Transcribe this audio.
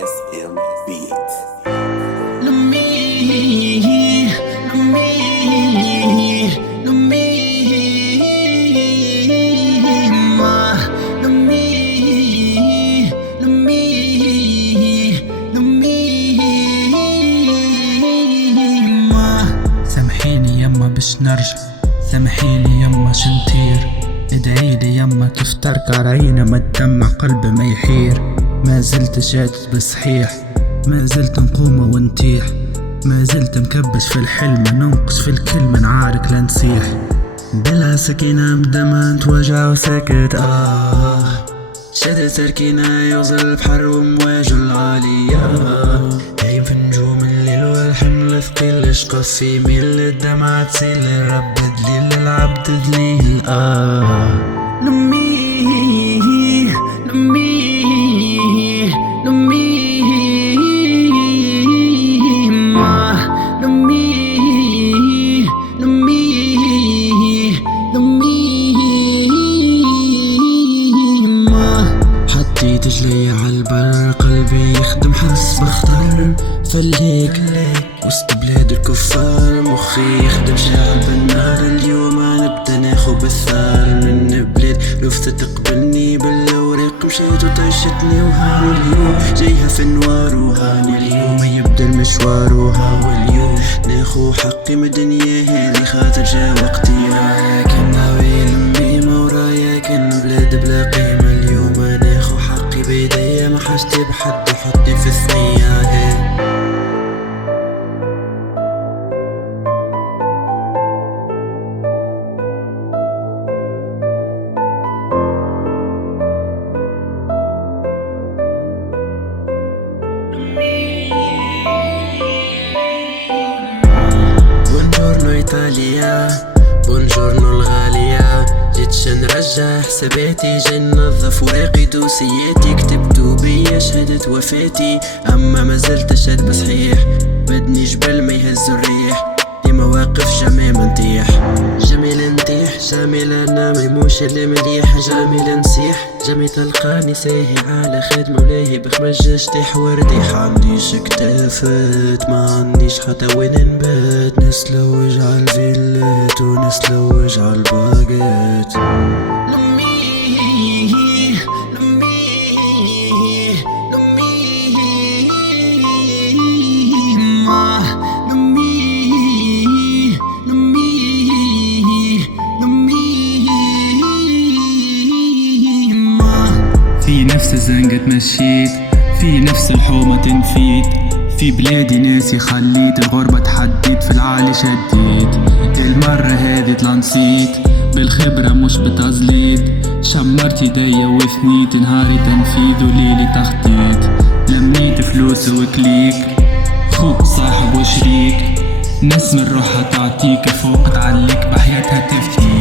SM Beats. سامحيني يما باش نرجع، سامحيني يما شنطير، ادعيلي يما كيف تركع عينه ما تدمع قلبي ما يحير. ما زلت شادد بالصحيح، ما زلت نقوم ونتيح، ما زلت مكبش في الحلم ننقش في الكلمة نعارك لا نسيح. بلا سكينة بدمع نتوجع وساكت شدت سركينة يوصل البحر ومواجه العالية. هايم في نجوم الليل والحمل ثقيل شقص في ميل الدمعة تسيل الرب دليل العبد دليل حطيت رجلي عالبر قلبي يخدم حس بخطر فليك وسط بلاد الكفار مخي يخدم شعب النار. اليوم نبدا ناخو بالثار من بلاد لفتة تقبلني بالاوراق مشيت وطيشتني وهاني اليوم جايها في النوار وهاني اليوم يبدا المشوار وهاو اليوم ناخو حقي من الدنيا هذي خاطر جا وقتي كان ناوي لمي مورايا كان بلاد بلا قيمة. اليوم ناخو حقي بيديا ما حاجتي بحد يحطني في الثنية بونجورنو ايطاليا بونجورنو الغالية جيتش نرجع حساباتي جاي ننظف وراقي دوسياتي كتبتو بيا شهادة وفاتي اما ما زلت شاد بصحيح بدني جبل ما يهزو الريح دي مواقف جميع منطيح جميل نطيح جميل نامي موش اللي مليح جميل نسيح جميل تلقاني ساهي على خدمة ولاهي بخمجة طيح ورديح عنديش كتافات ما عنديش حتى وين نبات نسلوج عالفيلات ونسلوج عالباقات. في نفس الزنقة تمشيت، في نفس الحومة تنفيت، في بلادي ناسي خليت الغربة تحديت في العالي شديت. المرة هذي تلانسيت بالخبرة مش بتزليت شمرت ايديا وثنيت نهاري تنفيذ وليلي تخطيط. لميت فلوس وكليك خوك صاحب وشريك ناس من روحها تعطيك فوق تعليك بحياتها تفتيك.